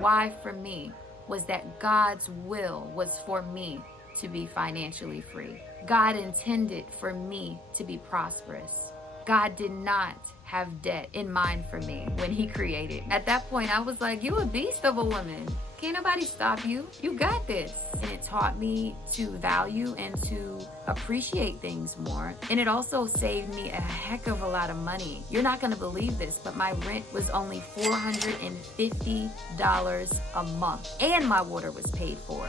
why for me was that God's will was for me to be financially free. God intended for me to be prosperous. God did not have debt in mind for me when he created. At that point, I was like, you a beast of a woman. Can't nobody stop you. You got this. And it taught me to value and to appreciate things more. And it also saved me a heck of a lot of money. You're not gonna believe this, but my rent was only $450 a month. And my water was paid for.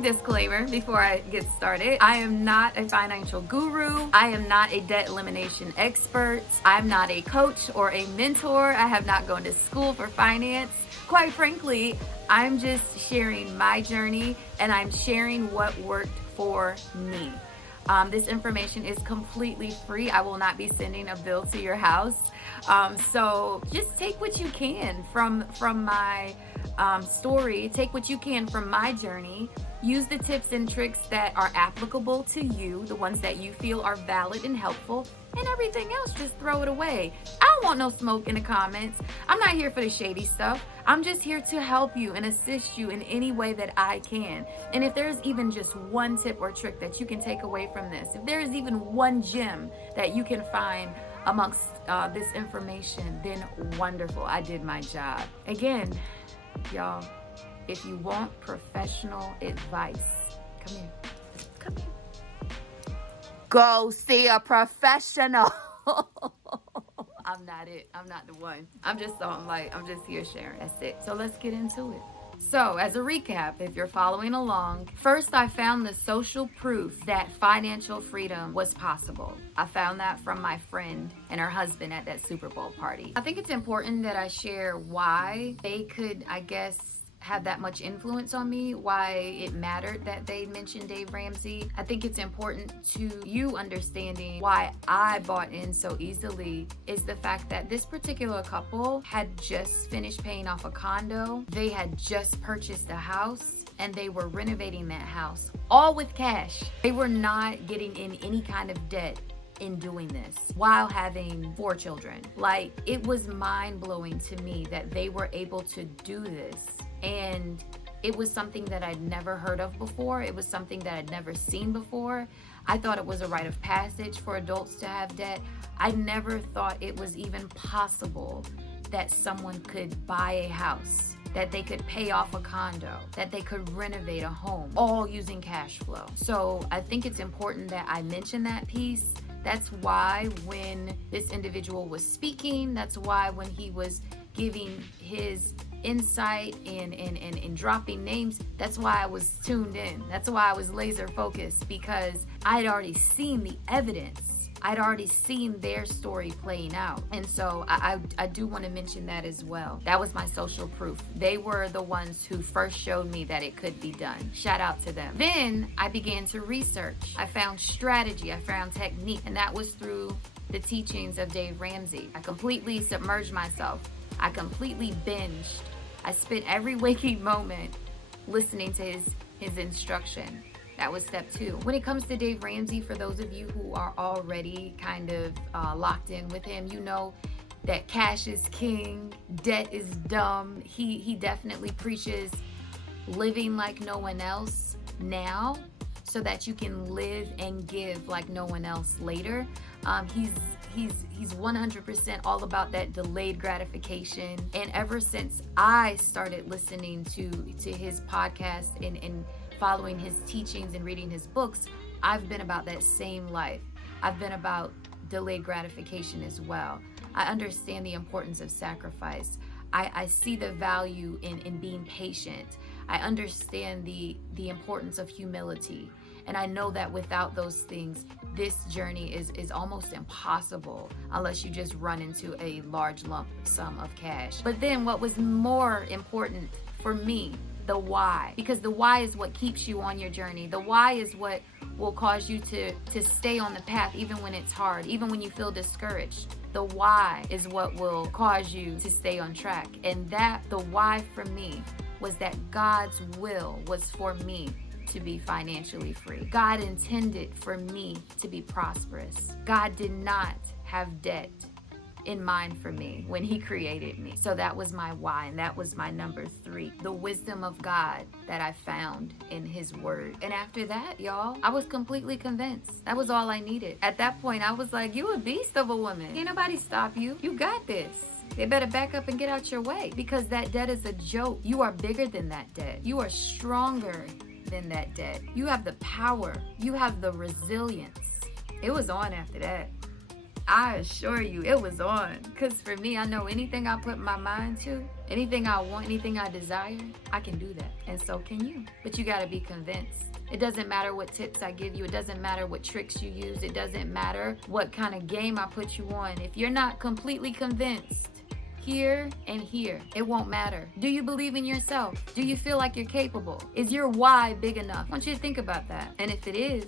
Disclaimer before I get started. I am not a financial guru. I am not a debt elimination expert. I'm not a coach or a mentor. I have not gone to school for finance. Quite frankly, I'm just sharing my journey and I'm sharing what worked for me. This information is completely free. I will not be sending a bill to your house. So just take what you can from my story. Take what you can from my journey. Use the tips and tricks that are applicable to you, the ones that you feel are valid and helpful, and everything else, just throw it away. I don't want no smoke in the comments. I'm not here for the shady stuff. I'm just here to help you and assist you in any way that I can. And if there's even just one tip or trick that you can take away from this, if there is even one gem that you can find amongst this information, then wonderful. I did my job. Again, y'all, if you want professional advice, come here. Go see a professional. I'm not it. I'm not the one. I'm just here sharing. That's it. So let's get into it. So as a recap, if you're following along, first I found the social proof that financial freedom was possible. I found that from my friend and her husband at that Super Bowl party. I think it's important that I share why they could, have that much influence on me, why it mattered that they mentioned Dave Ramsey. I think it's important to you understanding why I bought in so easily is the fact that this particular couple had just finished paying off a condo. They had just purchased a house and they were renovating that house, all with cash. They were not getting in any kind of debt in doing this while having 4 children. Like, it was mind-blowing to me that they were able to do this. And it was something that I'd never heard of before. It was something that I'd never seen before. I thought it was a rite of passage for adults to have debt. I never thought it was even possible that someone could buy a house, that they could pay off a condo, that they could renovate a home, all using cash flow. So I think it's important that I mention that piece. That's why when this individual was speaking, that's why when he was giving his insight and dropping names, that's why I was tuned in. That's why I was laser focused, because I'd already seen the evidence. I'd already seen their story playing out. And so I do want to mention that as well. That was my social proof. They were the ones who first showed me that it could be done. Shout out to them. Then I began to research. I found strategy. I found technique. And that was through the teachings of Dave Ramsey. I completely submerged myself. I completely binged. I spent every waking moment listening to his instruction. That was step 2. When it comes to Dave Ramsey, for those of you who are already kind of locked in with him, you know that cash is king, debt is dumb. He definitely preaches living like no one else now so that you can live and give like no one else later. He's 100% all about that delayed gratification. And ever since I started listening to his podcast and following his teachings and reading his books, I've been about that same life. I've been about delayed gratification as well. I understand the importance of sacrifice. I see the value in being patient. I understand the importance of humility. And I know that without those things, this journey is almost impossible unless you just run into a large lump sum of cash. But then what was more important for me, the why. Because the why is what keeps you on your journey. The why is what will cause you to stay on the path even when it's hard, even when you feel discouraged. The why is what will cause you to stay on track. And the why for me was that God's will was for me to be financially free. God intended for me to be prosperous. God did not have debt in mind for me when he created me. So that was my why, and that was my number 3, the wisdom of God that I found in his word. And after that, y'all, I was completely convinced. That was all I needed. At that point, I was like, you a beast of a woman. Can't nobody stop you. You got this. They better back up and get out your way, because that debt is a joke. You are bigger than that debt. You are stronger than that debt. You have the power. You have the resilience. It was on after that. I assure you, it was on. Because for me, I know anything I put my mind to, anything I want, anything I desire, I can do that. And so can you. But you got to be convinced. It doesn't matter what tips I give you. It doesn't matter what tricks you use. It doesn't matter what kind of game I put you on. If you're not completely convinced, here and here, it won't matter. Do you believe in yourself? Do you feel like you're capable? Is your why big enough? I want you to think about that. And if it is,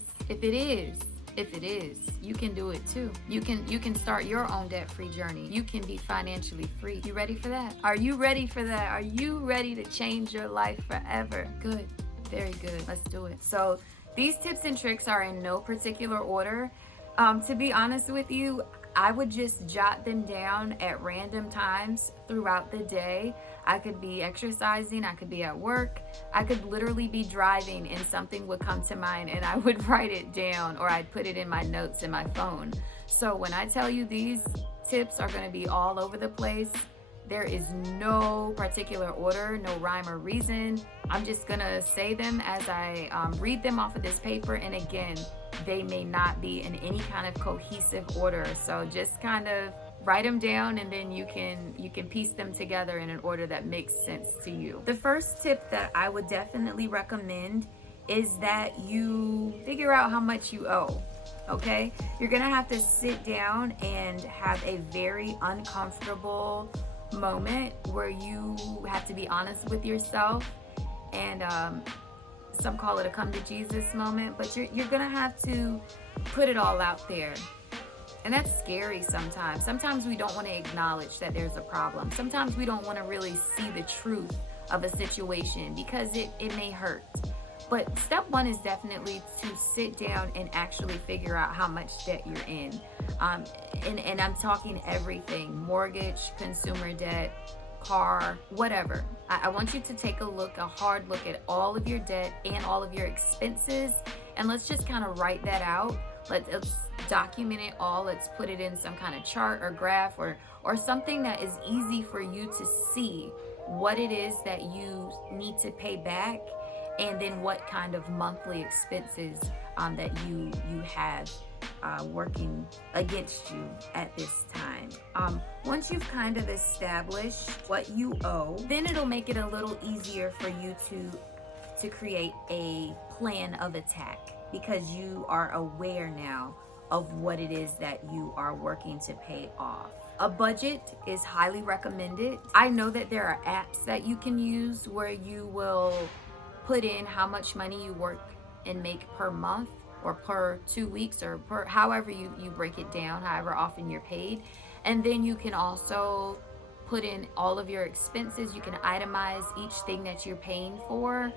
you can do it too. You can start your own debt-free journey. You can be financially free. You ready for that? Are you ready for that? Are you ready to change your life forever? Good. Very good. Let's do it. So these tips and tricks are in no particular order. To be honest with you, I would just jot them down at random times throughout the day. I could be exercising, I could be at work, I could literally be driving and something would come to mind and I would write it down, or I'd put it in my notes in my phone. So when I tell you these tips are going to be all over the place, there is no particular order, no rhyme or reason. I'm just going to say them as I read them off of this paper. And again, they may not be in any kind of cohesive order. So just kind of write them down, and then you can piece them together in an order that makes sense to you. The first tip that I would definitely recommend is that you figure out how much you owe. Okay? You're going to have to sit down and have a very uncomfortable moment where you have to be honest with yourself, and some call it a come to Jesus moment, but you're gonna have to put it all out there. And that's scary sometimes. Sometimes we don't want to acknowledge that there's a problem. Sometimes we don't want to really see the truth of a situation because it may hurt. But step 1 is definitely to sit down and actually figure out how much debt you're in. And I'm talking everything: mortgage, consumer debt, car, whatever. I want you to take a hard look at all of your debt and all of your expenses, and let's just kind of write that out. Let's document it all. Let's put it in some kind of chart or graph or something that is easy for you to see what it is that you need to pay back, and then what kind of monthly expenses that you have working against you at this time. Once you've kind of established what you owe, then it'll make it a little easier for you to create a plan of attack, because you are aware now of what it is that you are working to pay off. A budget is highly recommended. I know that there are apps that you can use where you will put in how much money you work and make per month, or per 2 weeks, or per however you break it down, however often you're paid. And then you can also put in all of your expenses. You can itemize each thing that you're paying for.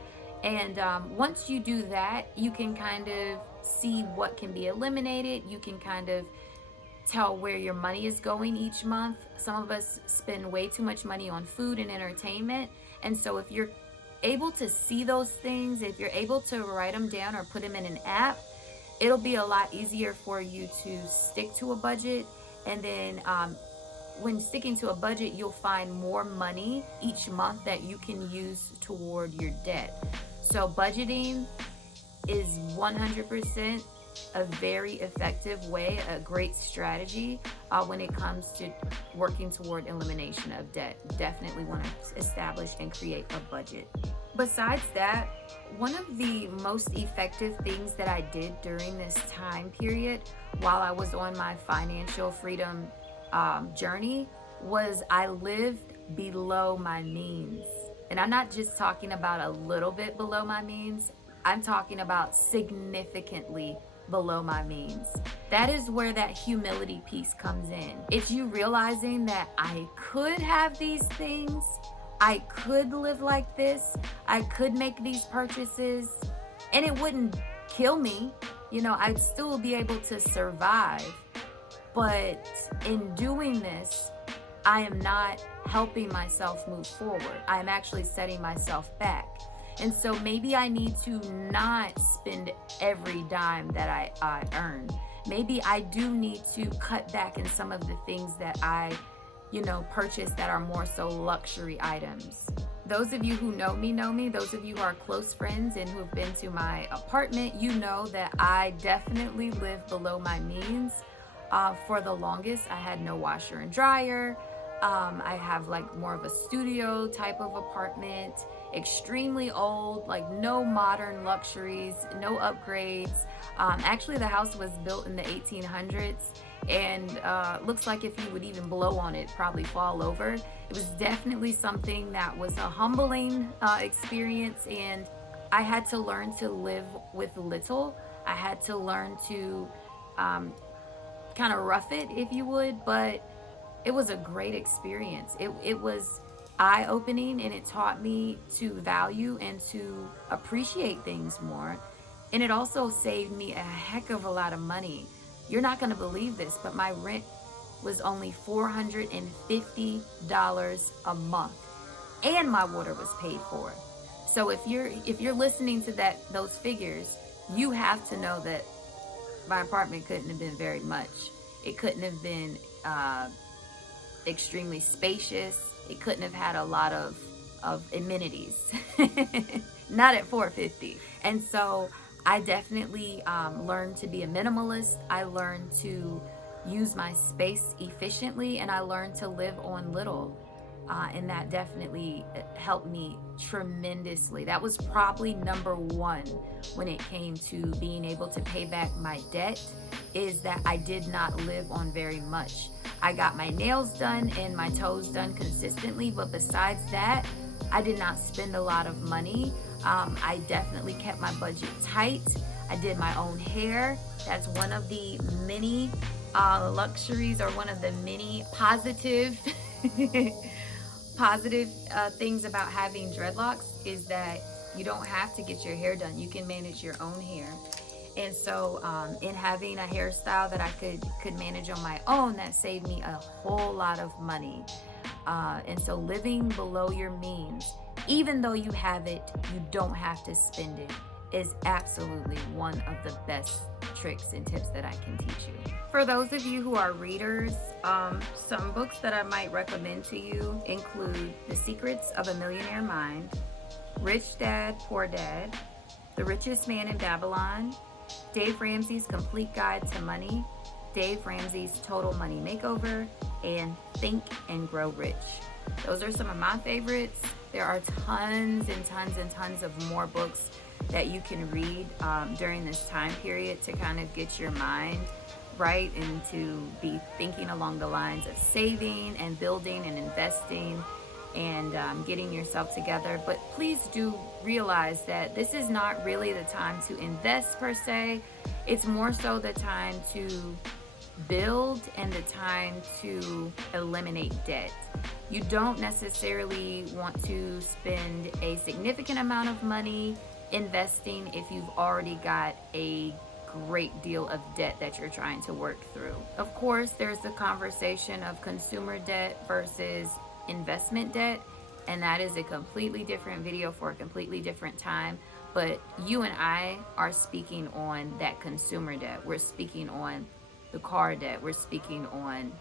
And once you do that, you can kind of see what can be eliminated. You can kind of tell where your money is going each month. Some of us spend way too much money on food and entertainment. And so if you're able to see those things, if you're able to write them down or put them in an app, it'll be a lot easier for you to stick to a budget. And then when sticking to a budget, you'll find more money each month that you can use toward your debt. So budgeting is 100% a very effective way, a great strategy when it comes to working toward elimination of debt. Definitely want to establish and create a budget. Besides that, one of the most effective things that I did during this time period while I was on my financial freedom journey was I lived below my means. And I'm not just talking about a little bit below my means. I'm talking about significantly below my means. That is where that humility piece comes in. It's you realizing that I could have these things, I could live like this, I could make these purchases, and it wouldn't kill me. You know, I'd still be able to survive. But in doing this, I am not helping myself move forward. I am actually setting myself back. And so maybe I need to not spend every dime that I earn. Maybe I do need to cut back in some of the things that I, purchase that are more so luxury items. Those of you who know me, those of you who are close friends and who have been to my apartment, you know that I definitely live below my means. For the longest, I had no washer and dryer. I have like more of a studio type of apartment, extremely old, like no modern luxuries, no upgrades. Actually, the house was built in the 1800s and looks like if you would even blow on it, probably fall over. It was definitely something that was a humbling experience, and I had to learn to live with little. I had to learn to kind of rough it, if you would, but it was a great experience. It was eye-opening, and it taught me to value and to appreciate things more. And it also saved me a heck of a lot of money. You're not going to believe this, but my rent was only $450 a month, and my water was paid for. So if you're listening to those figures, you have to know that my apartment couldn't have been very much. It couldn't have been extremely spacious. It couldn't have had a lot of amenities. Not at $450. And so I definitely learned to be a minimalist. I learned to use my space efficiently, and I learned to live on little. And that definitely helped me tremendously. That was probably number one when it came to being able to pay back my debt, is that I did not live on very much. I got my nails done and my toes done consistently, but besides that, I did not spend a lot of money. I definitely kept my budget tight. I did my own hair. That's one of the many luxuries, or one of the many positive things about having dreadlocks, is that you don't have to get your hair done. You can manage your own hair. And so in having a hairstyle that I could manage on my own, that saved me a whole lot of money. And so living below your means, even though you have it, you don't have to spend it, is absolutely one of the best tricks and tips that I can teach you. For those of you who are readers, some books that I might recommend to you include The Secrets of a Millionaire Mind, Rich Dad, Poor Dad, The Richest Man in Babylon, Dave Ramsey's Complete Guide to Money, Dave Ramsey's Total Money Makeover, and Think and Grow Rich. Those are some of my favorites. There are tons and tons and tons of more books that you can read during this time period to kind of get your mind right and to be thinking along the lines of saving and building and investing and getting yourself together. But please do realize that this is not really the time to invest per se. It's more so the time to build and the time to eliminate debt. You don't necessarily want to spend a significant amount of money investing if you've already got a great deal of debt that you're trying to work through. Of course, there's the conversation of consumer debt versus investment debt, and that is a completely different video for a completely different time. But you and I are speaking on that consumer debt. We're speaking on the car debt. We're speaking on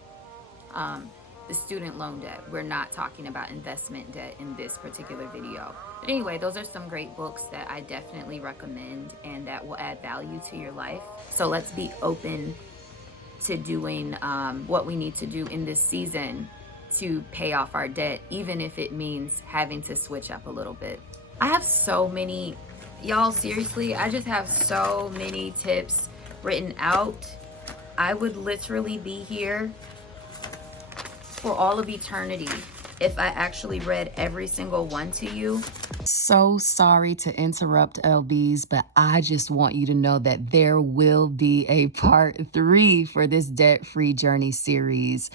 the student loan debt. We're not talking about investment debt in this particular video. But anyway, those are some great books that I definitely recommend and that will add value to your life. So let's be open to doing what we need to do in this season to pay off our debt, even if it means having to switch up a little bit. I have so many, y'all, seriously, I just have so many tips written out. I would literally be here for all of eternity if I actually read every single one to you. so sorry to interrupt, LBs, but I just want you to know that there will be a part 3 for this debt-free journey series.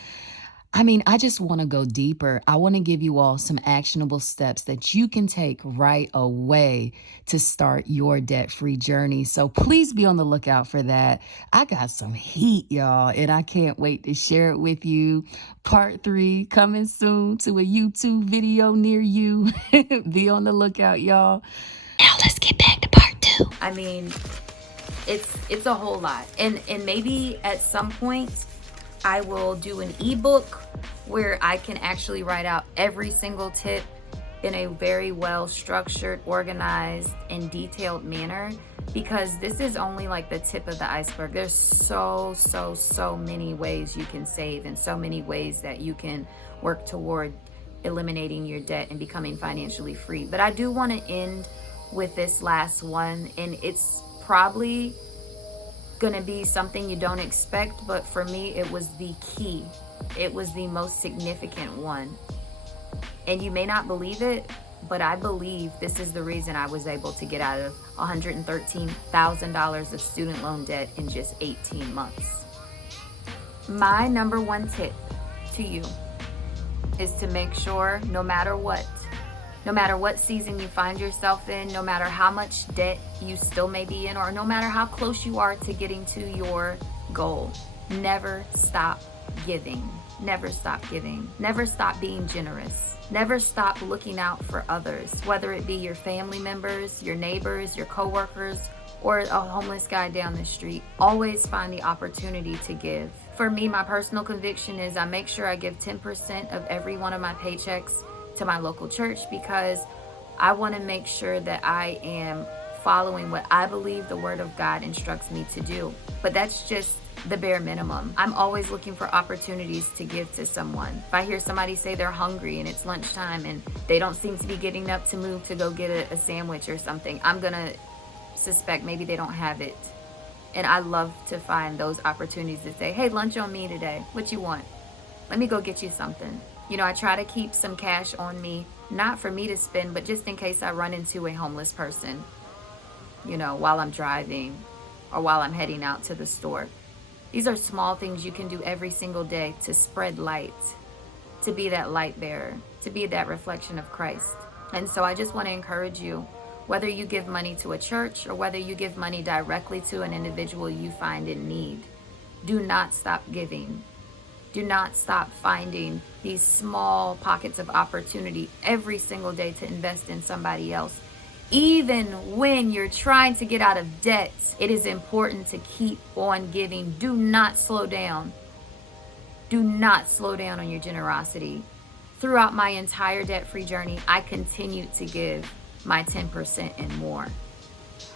I just want to go deeper. I want to give you all some actionable steps that you can take right away to start your debt-free journey. So please be on the lookout for that. I got some heat, y'all, and I can't wait to share it with you. Part 3 coming soon to a YouTube video near you. Be on the lookout, y'all. Now let's get back to part 2. I mean, it's a whole lot. And maybe at some point I will do an ebook where I can actually write out every single tip in a very well structured, organized, and detailed manner, because this is only like the tip of the iceberg. There's so many ways you can save, and so many ways that you can work toward eliminating your debt and becoming financially free. But I do want to end with this last one, and it's probably gonna be something you don't expect, but for me it was the key. It was the most significant one. And you may not believe it, but I believe this is the reason I was able to get out of $113,000 of student loan debt in just 18 months. My number one tip to you is to make sure, no matter what season you find yourself in, no matter how much debt you still may be in, or no matter how close you are to getting to your goal, never stop giving. Never stop giving. Never stop being generous. Never stop looking out for others, whether it be your family members, your neighbors, your coworkers, or a homeless guy down the street. Always find the opportunity to give. For me, my personal conviction is I make sure I give 10% of every one of my paychecks to my local church, because I want to make sure that I am following what I believe the Word of God instructs me to do. But that's just the bare minimum. I'm always looking for opportunities to give to someone. If I hear somebody say they're hungry and it's lunchtime and they don't seem to be getting up to move to go get a sandwich or something, I'm gonna suspect maybe they don't have it. And I love to find those opportunities to say, hey, lunch on me today. What you want? Let me go get you something. I try to keep some cash on me, not for me to spend, but just in case I run into a homeless person, while I'm driving or while I'm heading out to the store. These are small things you can do every single day to spread light, to be that light bearer, to be that reflection of Christ. And so I just want to encourage you, whether you give money to a church or whether you give money directly to an individual you find in need, do not stop giving. Do not stop finding these small pockets of opportunity every single day to invest in somebody else. Even when you're trying to get out of debt, it is important to keep on giving. Do not slow down. Do not slow down on your generosity. Throughout my entire debt-free journey, I continued to give my 10% and more.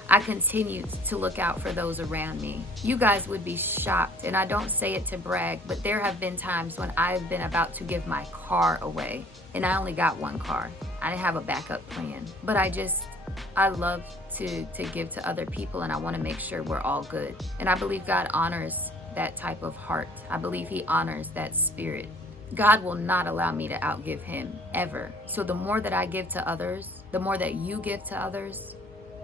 I continued to look out for those around me. You guys would be shocked, and I don't say it to brag, but there have been times when I've been about to give my car away, and I only got one car. I didn't have a backup plan, but I love to give to other people, and I want to make sure we're all good. And I believe God honors that type of heart. I believe He honors that spirit. God will not allow me to outgive Him, ever. So the more that I give to others, the more that you give to others,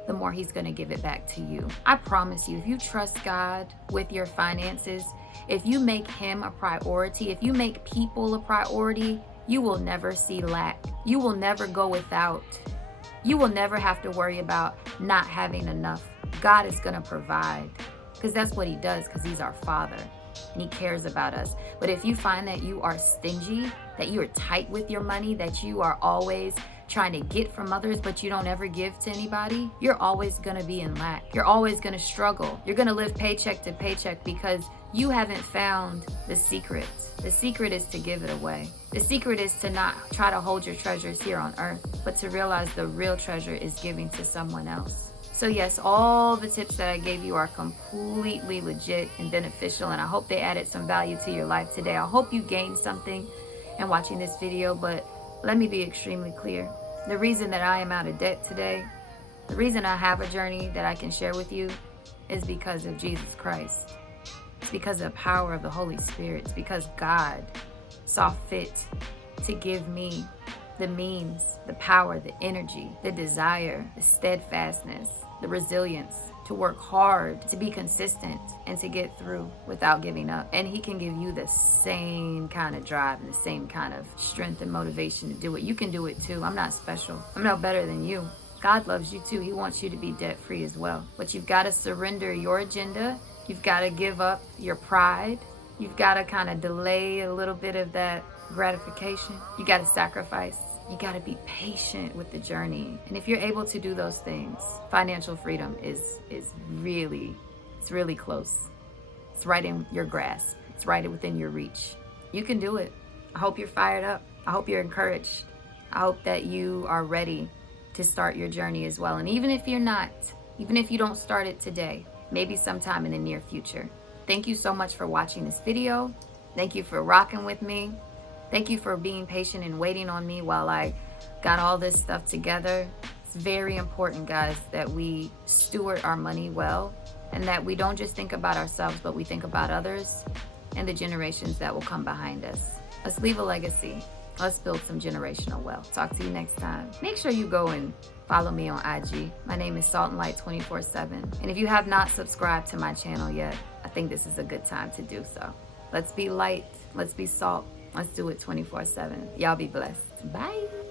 the more He's going to give it back to you. I promise you, if you trust God with your finances, if you make Him a priority, if you make people a priority, you will never see lack. You will never go without. You will never have to worry about not having enough. God is going to provide, because that's what He does, because He's our Father and He cares about us. But if you find that you are stingy, that you are tight with your money, that you are always trying to get from others, but you don't ever give to anybody, you're always going to be in lack. You're always going to struggle. You're going to live paycheck to paycheck because you haven't found the secret. The secret is to give it away. The secret is to not try to hold your treasures here on earth, but to realize the real treasure is giving to someone else. So yes, all the tips that I gave you are completely legit and beneficial, and I hope they added some value to your life today. I hope you gained something in watching this video, but let me be extremely clear. The reason that I am out of debt today, the reason I have a journey that I can share with you, is because of Jesus Christ. It's because of the power of the Holy Spirit. It's because God saw fit to give me the means, the power, the energy, the desire, the steadfastness, the resilience to work hard, to be consistent, and to get through without giving up. And he can give you the same kind of drive and the same kind of strength and motivation to do it. You can do it too. I'm not special. I'm no better than you. God loves you too. He wants you to be debt free as well. But you've got to surrender your agenda. You've got to give up your pride. You've got to kind of delay a little bit of that gratification. You got to sacrifice. You got to be patient with the journey. And if you're able to do those things, financial freedom is really close. It's right in your grasp. It's right within your reach. You can do it. I hope you're fired up. I hope you're encouraged. I hope that you are ready to start your journey as well. And even if you're not, even if you don't start it today, maybe sometime in the near future. Thank you so much for watching this video. Thank you for rocking with me. Thank you for being patient and waiting on me while I got all this stuff together. It's very important, guys, that we steward our money well and that we don't just think about ourselves, but we think about others and the generations that will come behind us. Let's leave a legacy. Let's build some generational wealth. Talk to you next time. Make sure you go and follow me on IG. My name is Salt and Light 24/7. And if you have not subscribed to my channel yet, I think this is a good time to do so. Let's be light. Let's be salt. Let's do it 24/7. Y'all be blessed. Bye.